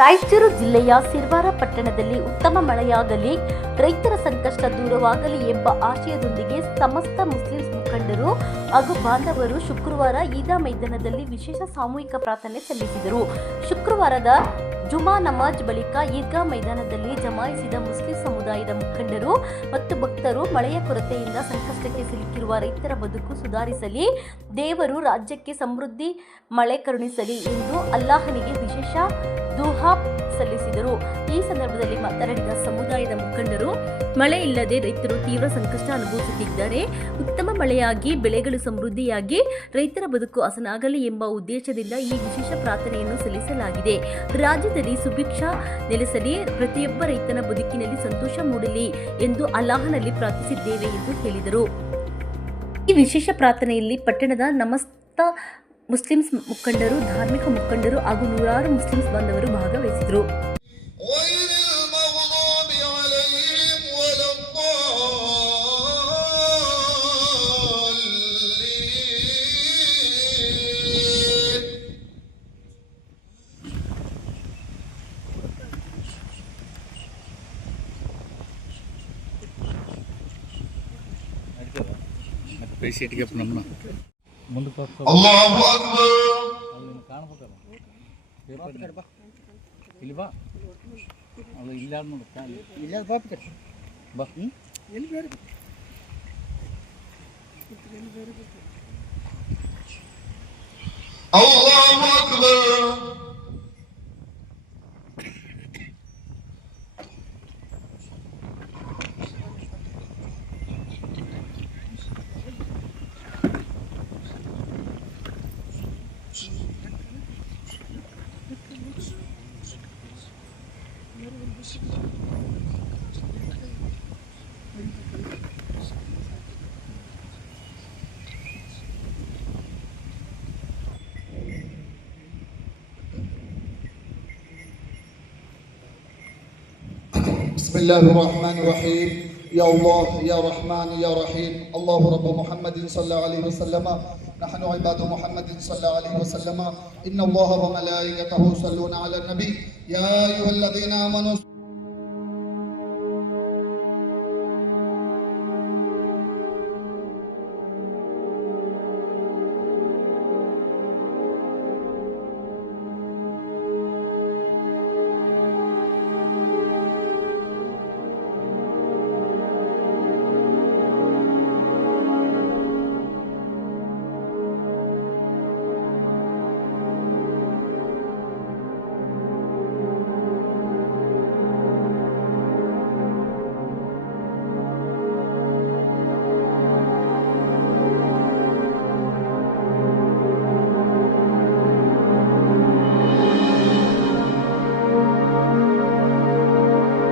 ರಾಯಚೂರು ಜಿಲ್ಲೆಯ ಸಿರ್ವಾರ ಪಟ್ಟಣದಲ್ಲಿ ಉತ್ತಮ ಮಳೆಯಾಗಲಿ, ರೈತರ ಸಂಕಷ್ಟ ದೂರವಾಗಲಿ ಎಂಬ ಆಶಯದೊಂದಿಗೆ ಸಮಸ್ತ ಮುಸ್ಲಿಂ ಮುಖಂಡರು ಹಾಗೂ ಬಾಂಧವರು ಶುಕ್ರವಾರ ಈದಾ ಮೈದಾನದಲ್ಲಿ ವಿಶೇಷ ಸಾಮೂಹಿಕ ಪ್ರಾರ್ಥನೆ ಸಲ್ಲಿಸಿದರು. ಶುಕ್ರವಾರದ ಜುಮಾ ನಮಾಜ್ ಬಳಿಕ ಈದ್ಗಾ ಮೈದಾನದಲ್ಲಿ ಜಮಾಯಿಸಿದ ಮುಸ್ಲಿಂ ಸಮುದಾಯದ ಮುಖಂಡರು ಮತ್ತು ಭಕ್ತರು ಮಳೆಯ ಕೊರತೆಯಿಂದ ಸಂಕಷ್ಟಕ್ಕೆ ಸಿಲುಕಿರುವ ರೈತರ ಬದುಕು ಸುಧಾರಿಸಲಿ, ದೇವರು ರಾಜ್ಯಕ್ಕೆ ಸಮೃದ್ಧಿ ಮಳೆ ಕರುಣಿಸಲಿ ಎಂದು ಅಲ್ಲಾಹನಿಗೆ ವಿಶೇಷ ದುಹಾ ಸಲ್ಲಿಸಿದರು. ಈ ಸಂದರ್ಭದಲ್ಲಿ ಮಾತನಾಡಿದ ಸಮುದಾಯದ ಮುಖಂಡರು, ಮಳೆ ಇಲ್ಲದೆ ರೈತರು ತೀವ್ರ ಸಂಕಷ್ಟ ಅನುಭವಿಸುತ್ತಿದ್ದಾರೆ. ಉತ್ತಮ ಮಳೆಯಾಗಿ ಬೆಳೆಗಳು ಸಮೃದ್ಧಿಯಾಗಿ ರೈತರ ಬದುಕು ಹಸನಾಗಲಿ ಎಂಬ ಉದ್ದೇಶದಿಂದ ಈ ವಿಶೇಷ ಪ್ರಾರ್ಥನೆಯನ್ನು ಸಲ್ಲಿಸಲಾಗಿದೆ. ರಾಜ್ಯದಲ್ಲಿ ಸುಭಿಕ್ಷ ನೆಲೆಸಲಿ, ಪ್ರತಿಯೊಬ್ಬ ರೈತನ ಬದುಕಿನಲ್ಲಿ ಸಂತೋಷ ಮೂಡಲಿ ಎಂದು ಅಲ್ಲಾಹನಲ್ಲಿ ಪ್ರಾರ್ಥಿಸಿದ್ದೇವೆ ಎಂದು ಹೇಳಿದರು. ಈ ವಿಶೇಷ ಪ್ರಾರ್ಥನೆಯಲ್ಲಿ ಪಟ್ಟಣದ ಸಮಸ್ತ ಮುಸ್ಲಿಂ ಮುಖಂಡರು, ಧಾರ್ಮಿಕ ಮುಖಂಡರು ಹಾಗೂ ನೂರಾರು ಮುಸ್ಲಿಂ ಬಾಂಧವರು ಭಾಗವಹಿಸಿದರು. ಅಲ್ಲಾಹು ಅಕ್ಬರ್. ಕಾಣಬೇಕಲ್ಲ ಇಲ್ಲಿ ಬಾ, ಅದು ಇಲ್ಲ ನೋಡು, ಇಲ್ಲ ಬಾ ಬಾ ಎಲ್ಲಿ ಬೇರೆ ಅಲ್ಲಾಹು ಅಕ್ಬರ್. بسم الله الرحمن الرحيم. يا الله يا رحمن يا رحيم. الله رب محمد صلى الله عليه وسلم. نحن عباد محمد صلى الله عليه وسلم. إن الله وملائكته يصلون على النبي. يا أيها الذين آمنوا